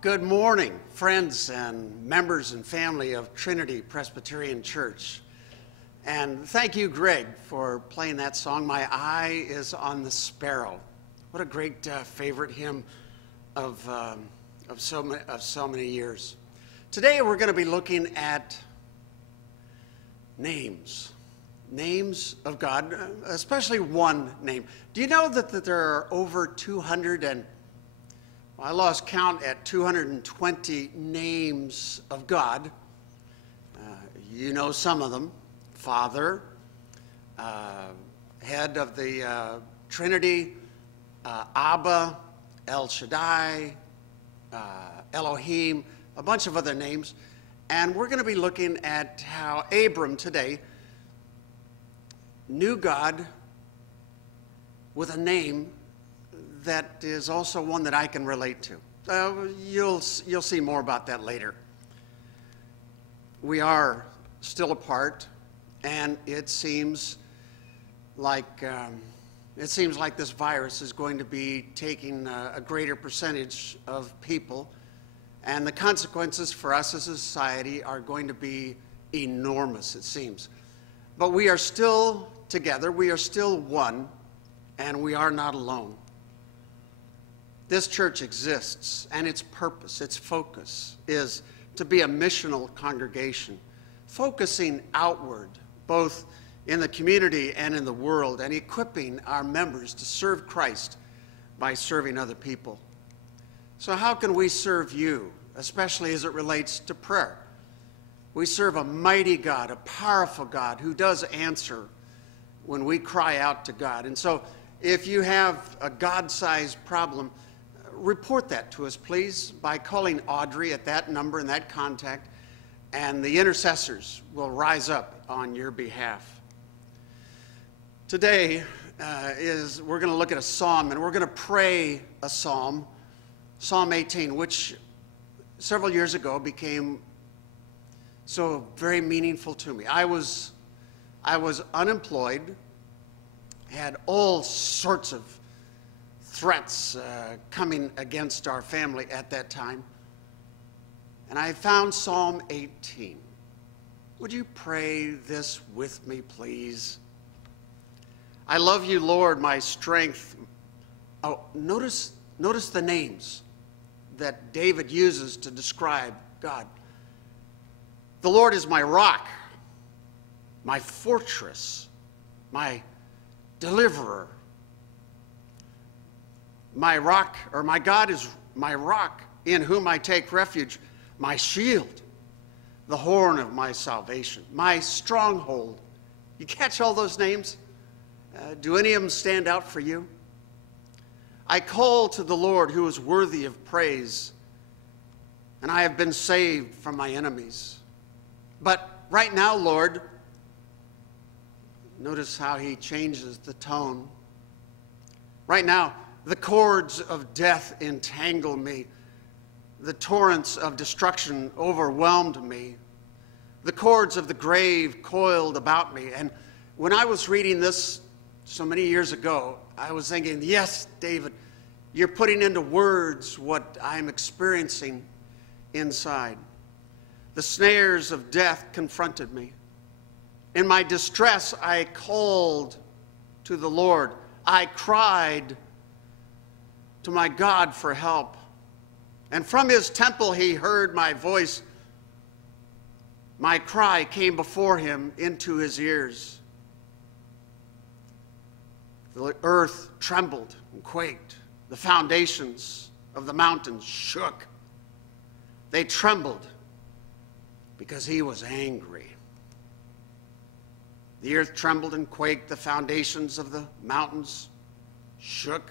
Good morning, friends and members and family of Trinity Presbyterian Church. And thank you, Greg, for playing that song, My Eye is on the Sparrow. What a great favorite hymn of so many years. Today we're going to be looking at names of God, especially one name. Do you know that there are over 200 and I lost count at 220 names of God. You know some of them. Father, head of the Trinity, Abba, El Shaddai, Elohim, a bunch of other names. And we're going to be looking at how Abram today knew God with a name that is also one that I can relate to. You'll see more about that later. We are still apart, and it seems like this virus is going to be taking a greater percentage of people, and the consequences for us as a society are going to be enormous, it seems. But we are still together, we are still one, and we are not alone. This church exists, and its purpose, its focus, is to be a missional congregation, focusing outward, both in the community and in the world, and equipping our members to serve Christ by serving other people. So how can we serve you, especially as it relates to prayer? We serve a mighty God, a powerful God, who does answer when we cry out to God. And so if you have a God-sized problem, report that to us, please, by calling Audrey at that number and that contact, and the intercessors will rise up on your behalf. Today we're going to look at a psalm, and we're going to pray a psalm, Psalm 18, which several years ago became so very meaningful to me. I was unemployed, had all sorts of threats coming against our family at that time. And I found Psalm 18. Would you pray this with me, please? I love you, Lord, my strength. Oh, notice the names that David uses to describe God. The Lord is my rock, my fortress, my deliverer. My rock, or my God is my rock, in whom I take refuge, my shield, the horn of my salvation, my stronghold. You catch all those names? Do any of them stand out for you? I call to the Lord, who is worthy of praise, and I have been saved from my enemies. But right now, Lord, notice how he changes the tone. Right now, the cords of death entangle me. The torrents of destruction overwhelmed me. The cords of the grave coiled about me. And when I was reading this so many years ago, I was thinking, yes, David, you're putting into words what I'm experiencing inside. The snares of death confronted me. In my distress, I called to the Lord. I cried to my God for help. And from his temple he heard my voice. My cry came before him into his ears. The earth trembled and quaked. The foundations of the mountains shook. They trembled because he was angry. The earth trembled and quaked. The foundations of the mountains shook.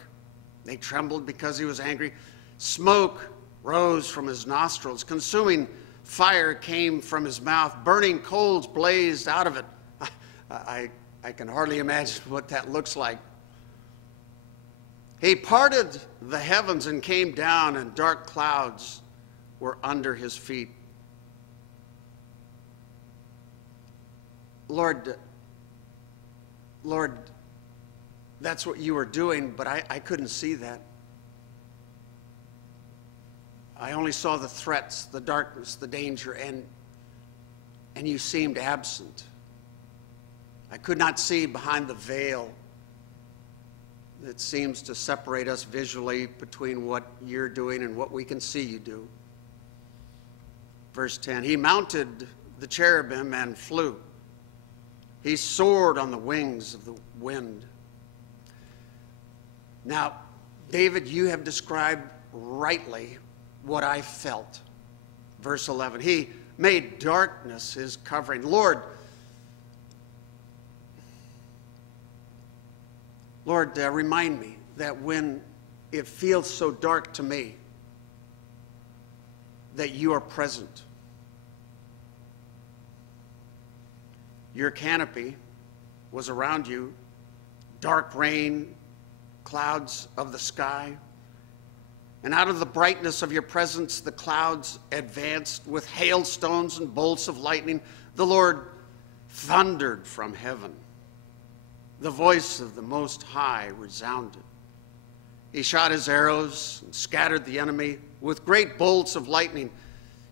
They trembled because he was angry. Smoke rose from his nostrils. Consuming fire came from his mouth. Burning coals blazed out of it. I can hardly imagine what that looks like. He parted the heavens and came down, and dark clouds were under his feet. Lord, that's what you were doing, but I couldn't see that. I only saw the threats, the darkness, the danger, and you seemed absent. I could not see behind the veil that seems to separate us visually between what you're doing and what we can see you do. Verse 10, he mounted the cherubim and flew. He soared on the wings of the wind. Now, David, you have described rightly what I felt. Verse 11, he made darkness his covering. Lord, remind me that when it feels so dark to me, that you are present. Your canopy was around you, dark rain, clouds of the sky. And out of the brightness of your presence, the clouds advanced with hailstones and bolts of lightning. The Lord thundered from heaven. The voice of the Most High resounded. He shot his arrows and scattered the enemy with great bolts of lightning.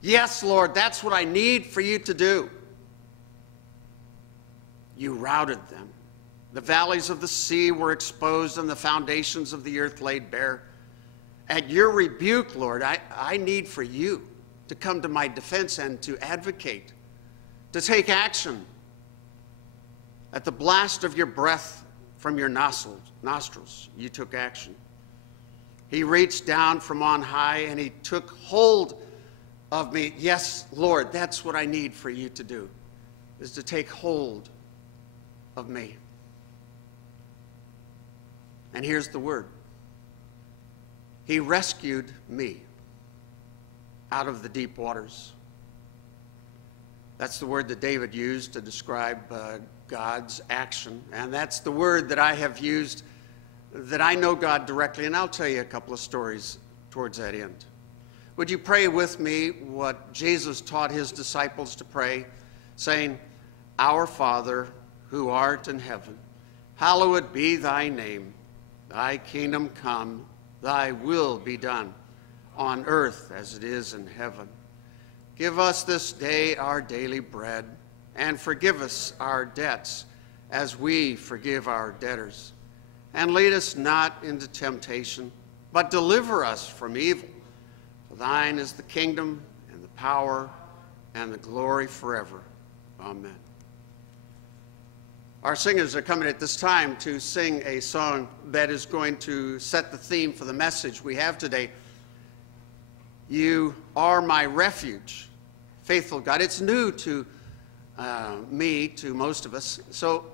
Yes, Lord, that's what I need for you to do. You routed them. The valleys of the sea were exposed and the foundations of the earth laid bare. At your rebuke, Lord, I need for you to come to my defense and to advocate, to take action. At the blast of your breath from your nostrils, you took action. He reached down from on high and he took hold of me. Yes, Lord, that's what I need for you to do, is to take hold of me. And here's the word. He rescued me out of the deep waters. That's the word that David used to describe God's action. And that's the word that I have used, that I know God directly. And I'll tell you a couple of stories towards that end. Would you pray with me what Jesus taught his disciples to pray, saying, Our Father, who art in heaven, hallowed be thy name. Thy kingdom come, thy will be done, on earth as it is in heaven. Give us this day our daily bread, and forgive us our debts, as we forgive our debtors. And lead us not into temptation, but deliver us from evil. For thine is the kingdom, and the power, and the glory forever. Amen. Our singers are coming at this time to sing a song that is going to set the theme for the message we have today. You are my refuge, faithful God. It's new to me, to most of us. So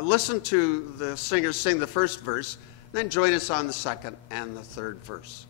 listen to the singers sing the first verse, then join us on the second and the third verse.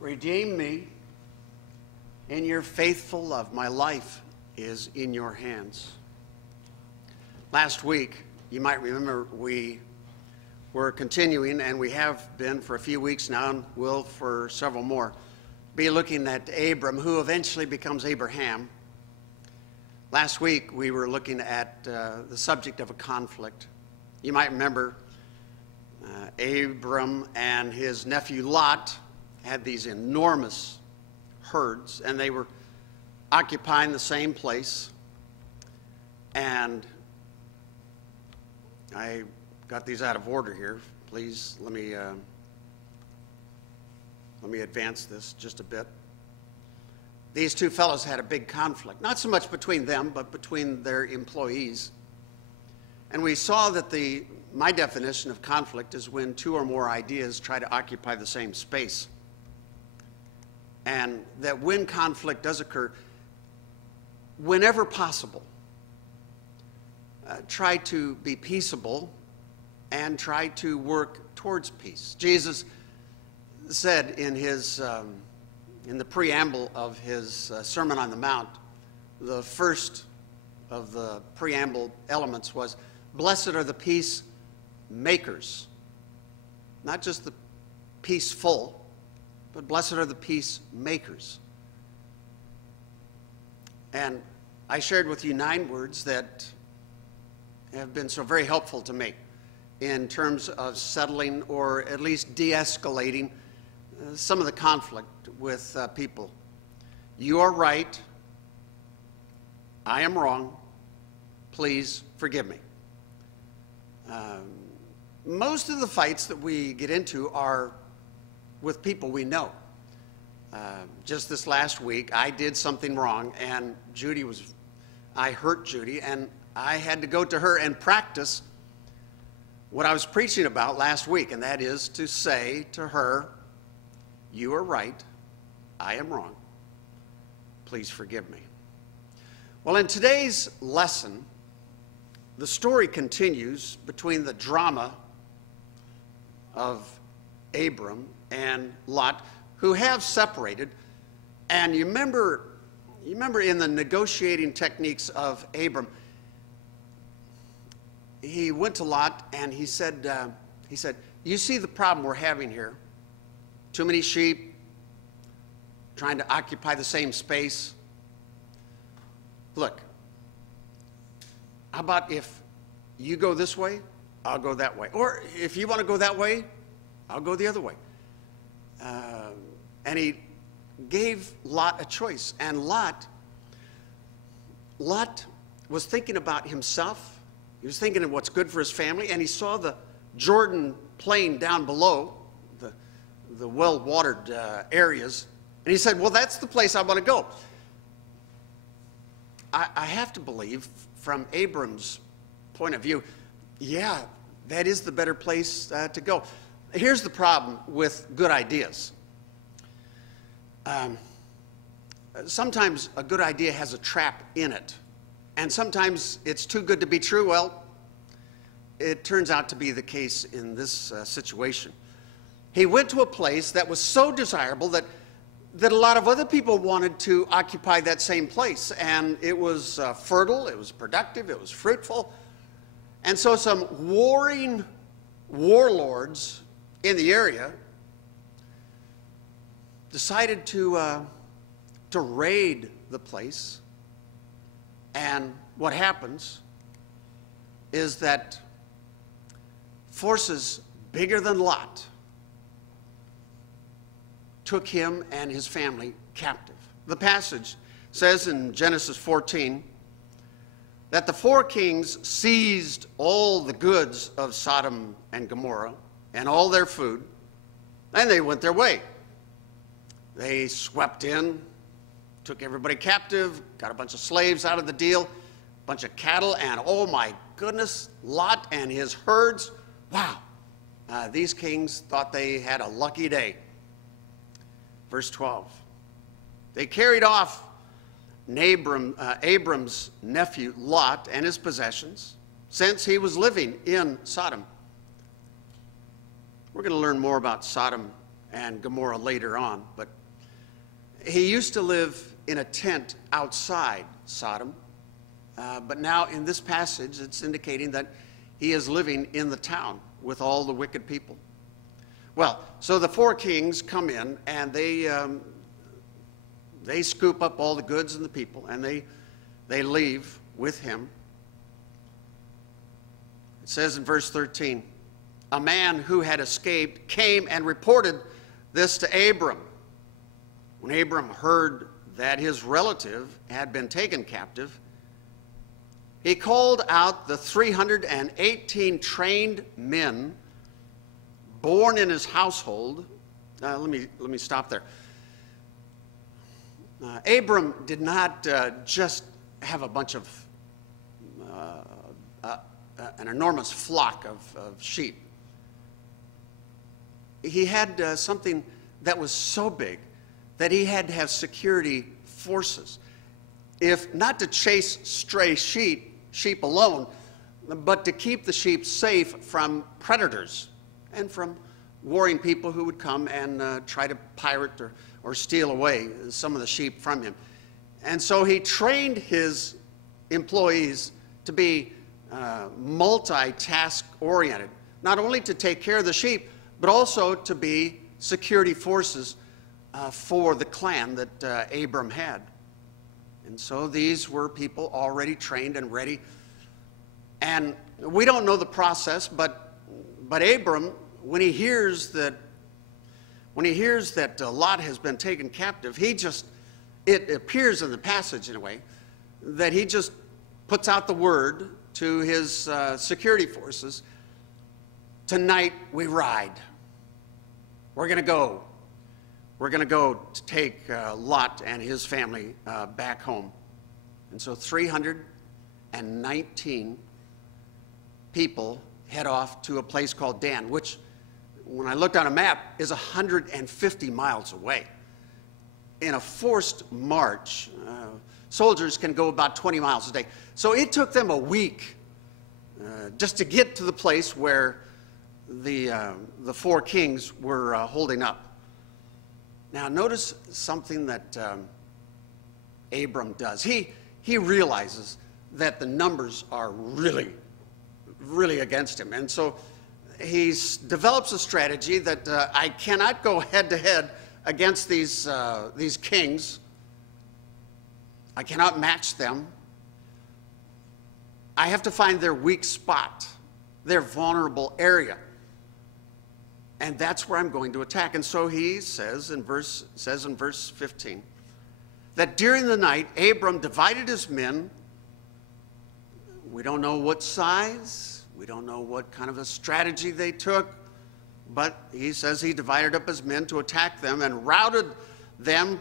Redeem me in your faithful love. My life is in your hands. Last week, you might remember, we were continuing, and we have been for a few weeks now, and will for several more, be looking at Abram, who eventually becomes Abraham. Last week, we were looking at the subject of a conflict. You might remember Abram and his nephew Lot had these enormous herds, and they were occupying the same place. And I got these out of order here. Please let me advance this just a bit. These two fellows had a big conflict, not so much between them, but between their employees. And we saw that my definition of conflict is when two or more ideas try to occupy the same space. And that when conflict does occur, whenever possible, try to be peaceable and try to work towards peace. Jesus said in the preamble of his Sermon on the Mount, the first of the preamble elements was, "Blessed are the peacemakers," not just the peaceful, but blessed are the peacemakers. And I shared with you 9 words that have been so very helpful to me in terms of settling or at least de-escalating some of the conflict with people. You are right. I am wrong. Please forgive me. Most of the fights that we get into are with people we know. Just this last week, I did something wrong, and I hurt Judy, and I had to go to her and practice what I was preaching about last week, and that is to say to her, "You are right, I am wrong. Please forgive me." Well, in today's lesson, the story continues between the drama of Abram and Lot, who have separated. And you remember in the negotiating techniques of Abram, he went to Lot and he said, "You see the problem we're having here? Too many sheep trying to occupy the same space. Look, how about if you go this way, I'll go that way. Or if you want to go that way, I'll go the other way." And he gave Lot a choice. And Lot was thinking about himself. He was thinking of what's good for his family. And he saw the Jordan plain down below, the well-watered areas. And he said, "Well, that's the place I want to go." I have to believe, from Abram's point of view, yeah, that is the better place to go. Here's the problem with good ideas. Sometimes a good idea has a trap in it. And sometimes it's too good to be true. Well, it turns out to be the case in this situation. He went to a place that was so desirable that a lot of other people wanted to occupy that same place. And it was fertile, it was productive, it was fruitful. And so some warring warlords in the area decided to raid the place. And what happens is that forces bigger than Lot took him and his family captive. The passage says in Genesis 14 that the 4 kings seized all the goods of Sodom and Gomorrah and all their food, and they went their way. They swept in, took everybody captive, got a bunch of slaves out of the deal, a bunch of cattle, and oh my goodness, Lot and his herds, wow. These kings thought they had a lucky day. Verse 12. They carried off Abram's nephew Lot and his possessions, since he was living in Sodom. We're going to learn more about Sodom and Gomorrah later on, but he used to live in a tent outside Sodom, but now in this passage it's indicating that he is living in the town with all the wicked people. Well, so the 4 kings come in and they they scoop up all the goods and the people, and they leave with him. It says in verse 13, a man who had escaped came and reported this to Abram. When Abram heard that his relative had been taken captive, he called out the 318 trained men born in his household. Let me stop there. Abram did not just have a bunch of an enormous flock of sheep. He had something that was so big that he had to have security forces, if not to chase stray sheep alone, but to keep the sheep safe from predators and from warring people who would come and try to pirate or steal away some of the sheep from him. And so he trained his employees to be multitask oriented, not only to take care of the sheep, but also to be security forces for the clan that Abram had. And so these were people already trained and ready. And we don't know the process, but Abram, when he hears that Lot has been taken captive, it appears in the passage in a way that he just puts out the word to his security forces, tonight we ride. We're going to go. We're going to go to take Lot and his family back home. And so 319 people head off to a place called Dan, which, when I looked on a map, is 150 miles away. In a forced march, soldiers can go about 20 miles a day. So it took them a week just to get to the place where the four kings were holding up. Now, notice something that Abram does. He realizes that the numbers are really, really against him. And so he develops a strategy that I cannot go head-to-head against these kings. I cannot match them. I have to find their weak spot, their vulnerable area. And that's where I'm going to attack. And so he says in verse 15 that during the night Abram divided his men. We don't know what size, we don't know what kind of a strategy they took, but he says he divided up his men to attack them and routed them,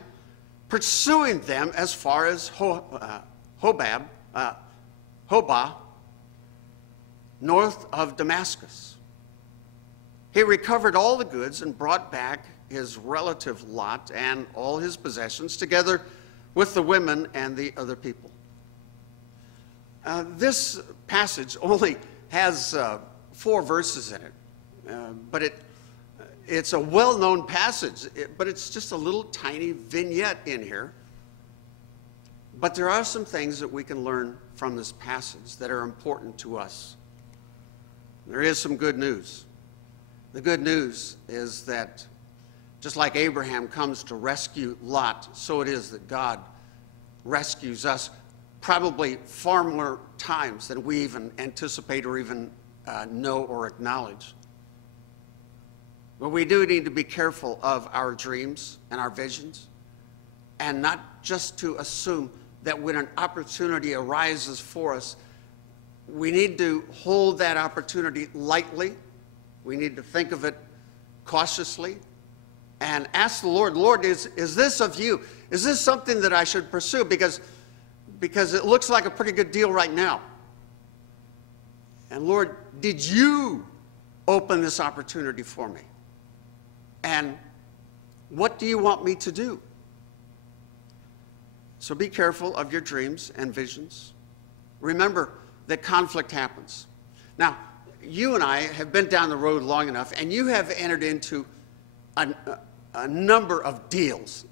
pursuing them as far as Hobah, north of Damascus. He recovered all the goods and brought back his relative Lot and all his possessions, together with the women and the other people. This passage only has 4 verses in it, but it's a well-known passage, but it's just a little tiny vignette in here. But there are some things that we can learn from this passage that are important to us. There is some good news. The good news is that just like Abraham comes to rescue Lot, so it is that God rescues us, probably far more times than we even anticipate or even know or acknowledge. But we do need to be careful of our dreams and our visions, and not just to assume that when an opportunity arises for us, we need to hold that opportunity lightly. We need to think of it cautiously and ask the Lord, Lord, is this of you? Is this something that I should pursue? Because it looks like a pretty good deal right now. And Lord, did you open this opportunity for me? And what do you want me to do? So be careful of your dreams and visions. Remember that conflict happens. Now, you and I have been down the road long enough, and you have entered into a number of deals.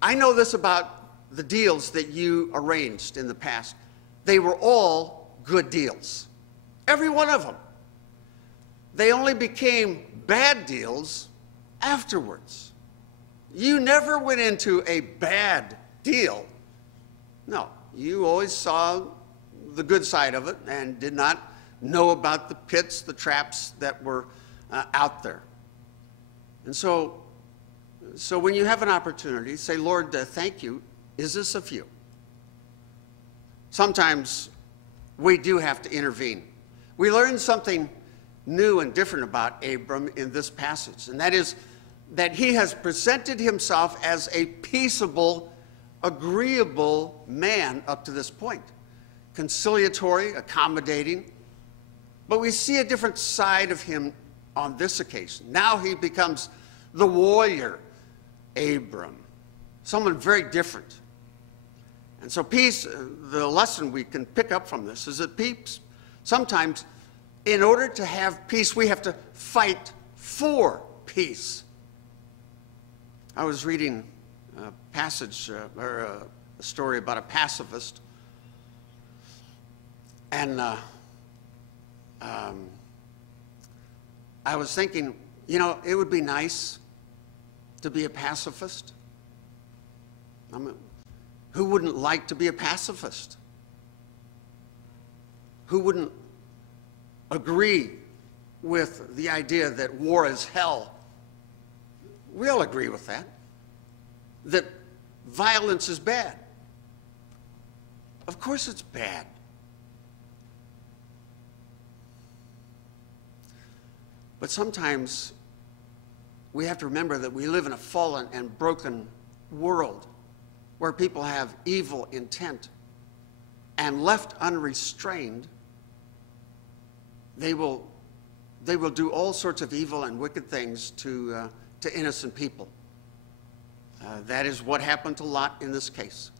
I know this about the deals that you arranged in the past. They were all good deals. Every one of them. They only became bad deals afterwards. You never went into a bad deal. No, you always saw the good side of it and did not know about the pits, the traps that were out there. And so when you have an opportunity, say, Lord, thank you. Is this of you? Sometimes we do have to intervene. We learn something new and different about Abram in this passage, and that is that he has presented himself as a peaceable, agreeable man up to this point. Conciliatory, accommodating. But we see a different side of him on this occasion. Now he becomes the warrior Abram, someone very different. And so peace, the lesson we can pick up from this is that peace, sometimes in order to have peace, we have to fight for peace. I was reading a passage or a story about a pacifist, and I was thinking, you know, it would be nice to be a pacifist. Who wouldn't like to be a pacifist? Who wouldn't agree with the idea that war is hell? We all agree with that. That violence is bad. Of course it's bad. But sometimes we have to remember that we live in a fallen and broken world where people have evil intent, and left unrestrained, they will do all sorts of evil and wicked things to innocent people. That is what happened to Lot in this case.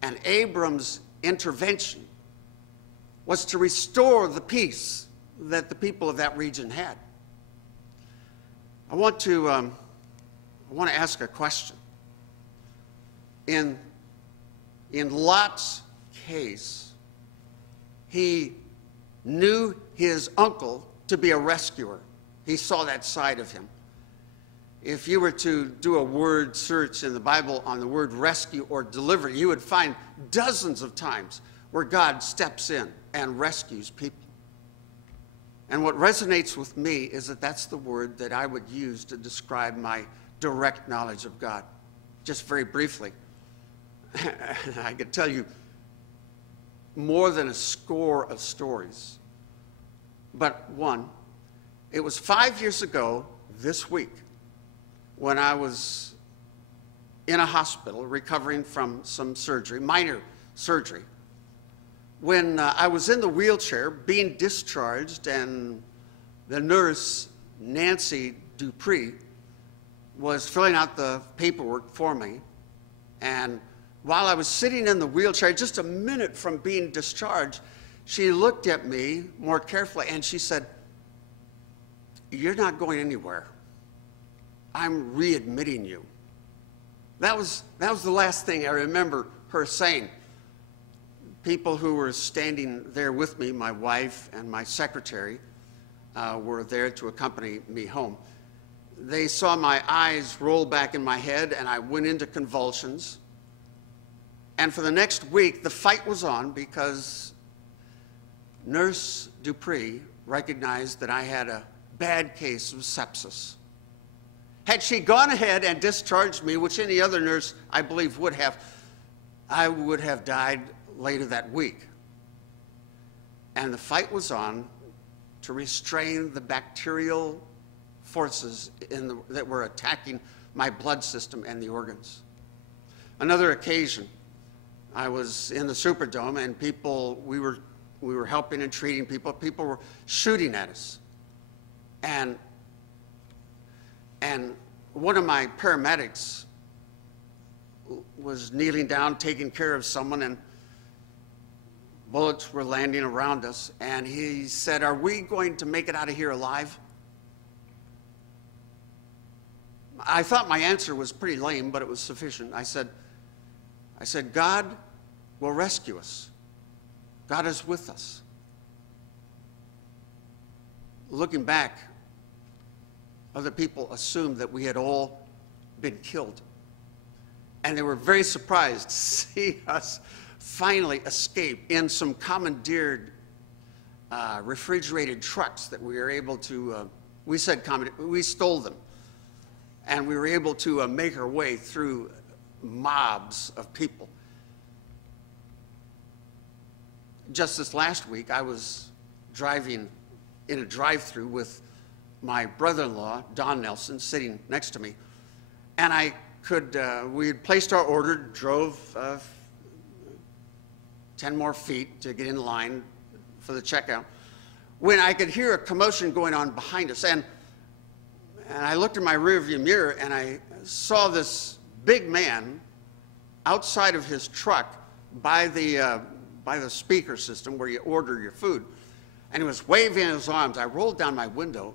And Abram's intervention was to restore the peace that the people of that region had. I want to ask a question. In Lot's case, he knew his uncle to be a rescuer. He saw that side of him. If you were to do a word search in the Bible on the word rescue or deliver, you would find dozens of times where God steps in and rescues people. And what resonates with me is that that's the word that I would use to describe my direct knowledge of God. Just very briefly, I could tell you more than a score of stories. But one, it was 5 years ago this week when I was in a hospital recovering from some surgery, minor surgery, when I was in the wheelchair being discharged, and the nurse, Nancy Dupree, was filling out the paperwork for me. And while I was sitting in the wheelchair, just a minute from being discharged, she looked at me more carefully and she said, "You're not going anywhere. I'm readmitting you." That was the last thing I remember her saying. People who were standing there with me, my wife and my secretary, were there to accompany me home. They saw my eyes roll back in my head and I went into convulsions. And for the next week, the fight was on because Nurse Dupree recognized that I had a bad case of sepsis. Had she gone ahead and discharged me, which any other nurse I believe would have, I would have died later that week. And the fight was on to restrain the bacterial forces that were attacking my blood system and the organs. Another occasion, I was in the Superdome and we were helping and treating people. People were shooting at us. And one of my paramedics was kneeling down, taking care of someone, and bullets were landing around us. And he said, "Are we going to make it out of here alive?" I thought my answer was pretty lame, but it was sufficient. I said, "God will rescue us. God is with us." Looking back, other people assumed that we had all been killed. And they were very surprised to see us finally escape in some commandeered refrigerated trucks that we were able to, we stole them. And we were able to make our way through mobs of people. Just this last week, I was driving in a drive-through with my brother-in-law, Don Nelson, sitting next to me. And we had placed our order, drove 10 more feet to get in line for the checkout, when I could hear a commotion going on behind us. And I looked in my rearview mirror and I saw this big man outside of his truck by the speaker system where you order your food. And he was waving his arms. I rolled down my window.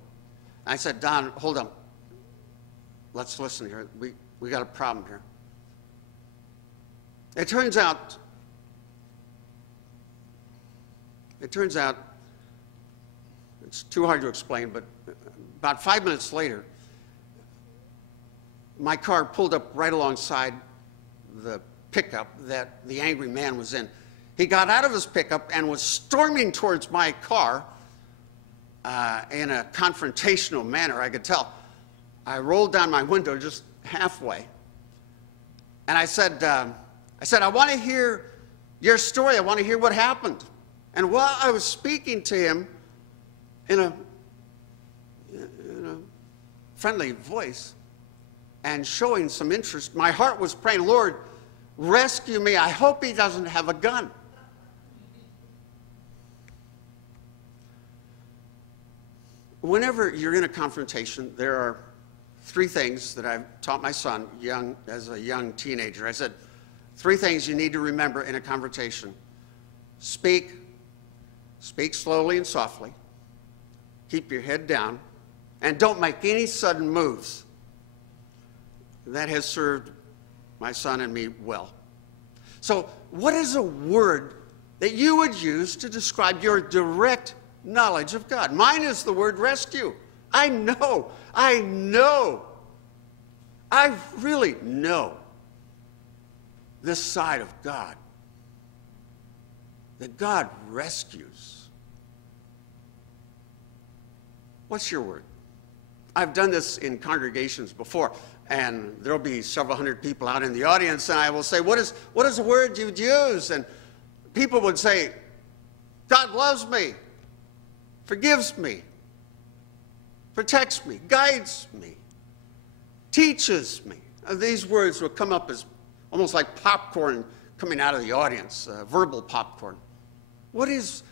And I said, Don, hold on. Let's listen here. We got a problem here. It turns out, it's too hard to explain, but about 5 minutes later, my car pulled up right alongside the pickup that the angry man was in. He got out of his pickup and was storming towards my car in a confrontational manner, I could tell. I rolled down my window just halfway. And I said, I want to hear your story. I want to hear what happened. And while I was speaking to him in a friendly voice and showing some interest, my heart was praying, Lord, rescue me. I hope he doesn't have a gun. Whenever you're in a confrontation, there are three things that I've taught my son as a young teenager. I said, 3 things you need to remember in a confrontation. Speak slowly and softly. Keep your head down. And don't make any sudden moves. That has served my son and me well. So what is a word that you would use to describe your direct knowledge of God? Mine is the word rescue. I really know this side of God, that God rescues. What's your word? I've done this in congregations before, and there'll be several hundred people out in the audience, and I will say, what is the word you'd use? And people would say, God loves me, forgives me, protects me, guides me, teaches me. These words will come up as almost like popcorn coming out of the audience, verbal popcorn. What is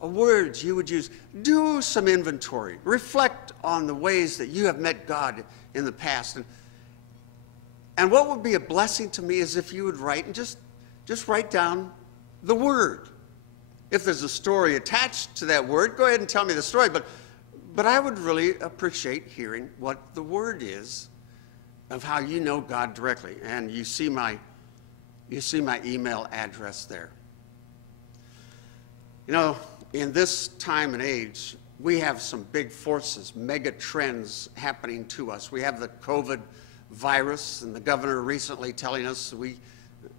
a word you would use? Do some inventory. Reflect on the ways that you have met God in the past. And what would be a blessing to me is if you would write and just write down the word. If there's a story attached to that word, go ahead and tell me the story. But I would really appreciate hearing what the word is of how you know God directly. And you see my email address there. You know, in this time and age, we have some big forces, mega trends happening to us. We have the COVID virus, and the governor recently telling us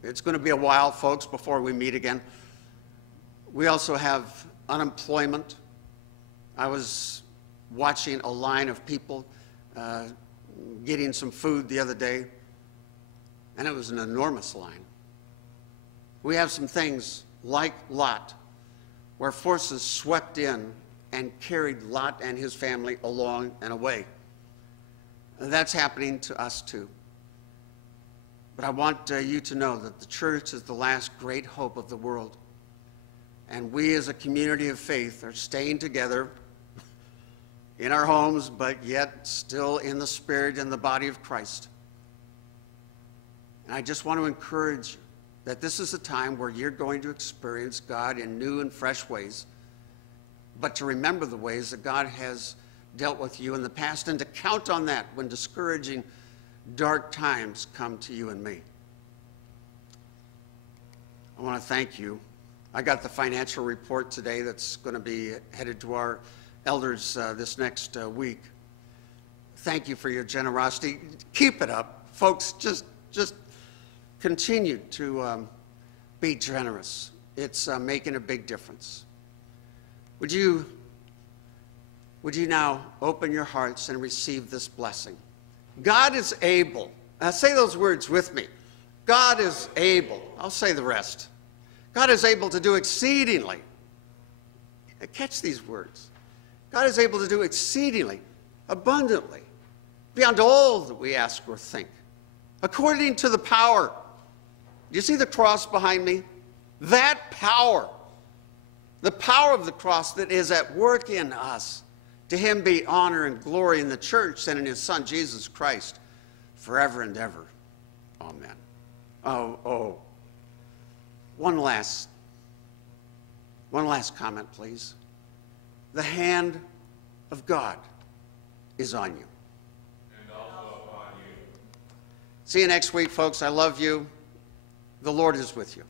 it's going to be a while, folks, before we meet again. We also have unemployment. I was watching a line of people getting some food the other day, and it was an enormous line. We have some things like Lot, where forces swept in and carried Lot and his family along and away. And that's happening to us too. But I want you to know that the church is the last great hope of the world. And we as a community of faith are staying together in our homes, but yet still in the Spirit and the body of Christ. And I just want to encourage you that this is a time where you're going to experience God in new and fresh ways, but to remember the ways that God has dealt with you in the past and to count on that when discouraging, dark times come to you and me. I want to thank you. I got the financial report today that's going to be headed to our elders this next week. Thank you for your generosity. Keep it up. Folks, just continue to be generous. It's making a big difference. Would you now open your hearts and receive this blessing? God is able. Say those words with me. God is able. I'll say the rest. God is able to do exceedingly. Catch these words. God is able to do exceedingly, abundantly, beyond all that we ask or think, according to the power. Do you see the cross behind me? That power, the power of the cross that is at work in us. To him be honor and glory in the church and in his Son, Jesus Christ, forever and ever. Amen. One last comment, please. The hand of God is on you. And also upon you. See you next week, folks. I love you. The Lord is with you.